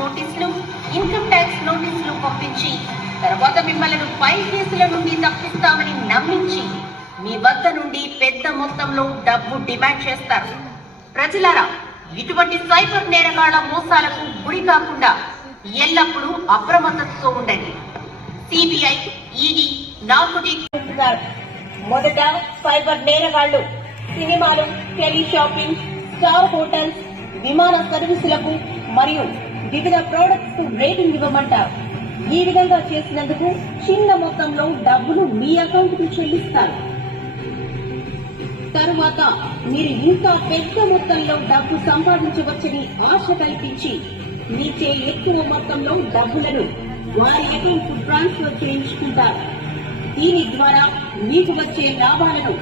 నోటీసులు income tax నోటీసులు పంపించి తర్వాత మిమ్మల్ని పై కేసుల నుండి తప్పిస్తామని నమ్మించి మీ వద్ద నుండి పెద్ద మొత్తంలో డబ్బు డిమాండ్ చేస్తారు. ప్రజలారా ఇటువంటి సైబర్ నేరగాళ్ళ మోసాలకు గురి కాకుండా ఎల్లప్పుడూ అప్రమత్తతో ఉండండి. సిబిఐ ఈడీ నార్కోటిక్ మొదట సైబర్ నేరగాళ్ళు సినిమాలు టెలి షాపింగ్ స్టార్ హోటల్స్ విమాన సర్వీసులకు మరియు వివిధ ప్రోడక్ట్స్ రేటింగ్ ఇవ్వమంటారు. ఈ విధంగా చేసినందుకు చిన్న మొత్తంలో డబ్బులు మీ అకౌంట్కు చెల్లిస్తారు. తరువాత మీరు ఇంకా పెద్ద మొత్తంలో డబ్బు సంపాదించవచ్చని ఆశ కల్పించి మీచే ఎక్కువ మొత్తంలో డబ్బులను వారి అకౌంట్కు ట్రాన్స్ఫర్ చేయించుకుంటారు. దీని ద్వారా మీకు వచ్చే లాభాలను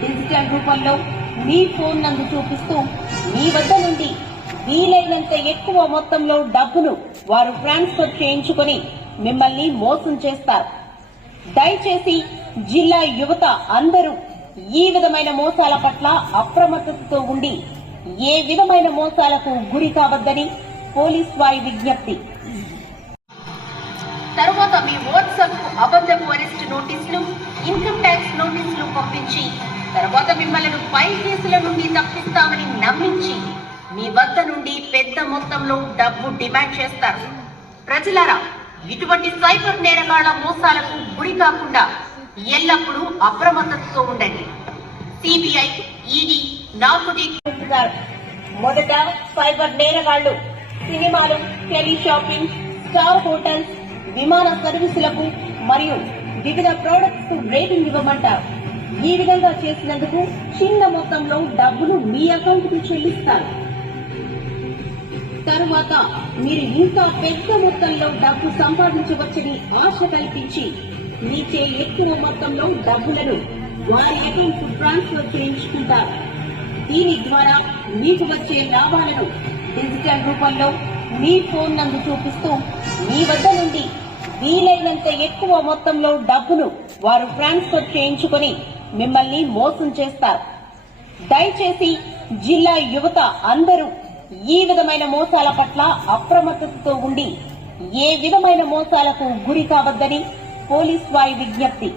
డిజిటల్ రూపంలో మీ ఫోన్ నందు చూపిస్తూ మీ వద్ద నుండి వీలైనంత ఎక్కువ మొత్తంలో డబ్బును వారు ట్రాన్స్ఫర్ చేయించుకొని మిమ్మల్ని మోసం చేస్తారు. దయచేసి జిల్లా యువత అందరూ ఈ విధమైన మోసాల పట్ల అప్రమత్తతతో ఉండి ఏ విధమైన మోసాలకు గురి కావద్దని పోలీస్ వారి విజ్ఞప్తి. తర్వాత మీ వాట్సాప్కు అబద్ధపు అరెస్ట్ నోటీసులు ఇన్కమ్ ట్యాక్స్ నోటీసులు పంపించి తర్వాత మిమ్మల్ని పై కేసుల నుండి తప్పిస్తామని నమ్మించి మీ వద్ద నుండి పెద్ద మొత్తంలో డబ్బు డిమాండ్ చేస్తారు. ప్రజలారా ఇటువంటి సైబర్ నేరగాళ్ళ మోసాలకు గురి కాకుండా ఎల్లప్పుడూ అప్రమత్తతో ఉండండి. సిబిఐ ఈడీ నార్కోటిక్ మొదట సైబర్ నేరగాళ్ళు సినిమాలు టెలీ షాపింగ్ స్టార్ హోటల్స్ విమాన సర్వీసులకు మరియు వివిధ ప్రొడక్ట్స్ రేటింగ్ ఇవ్వమంటారు. ఈ విధంగా చేసినందుకు చిన్న మొత్తంలో డబ్బును మీ అకౌంట్కు చెల్లిస్తారు. తరువాత మీరు ఇంకా పెద్ద మొత్తంలో డబ్బు సంపాదించవచ్చని ఆశ కల్పించి మీచే ఎక్కువ మొత్తంలో డబ్బులను వారి అకౌంట్కు ట్రాన్స్ఫర్ చేయించుకుంటారు. దీని ద్వారా మీకు వచ్చే లాభాలను డిజిటల్ రూపంలో మీ ఫోన్ నందు చూపిస్తూ మీ వద్ద నుండి వీలైనంత ఎక్కువ మొత్తంలో డబ్బును వారు ట్రాన్స్ఫర్ చేయించుకొని మిమ్మల్ని మోసం చేస్తారు. దయచేసి జిల్లా యువత అందరూ ఈ విధమైన మోసాల పట్ల అప్రమత్తతతో ఉండి ఏ విధమైన మోసాలకు గురి కావద్దని పోలీస్ వారి విజ్ఞప్తి.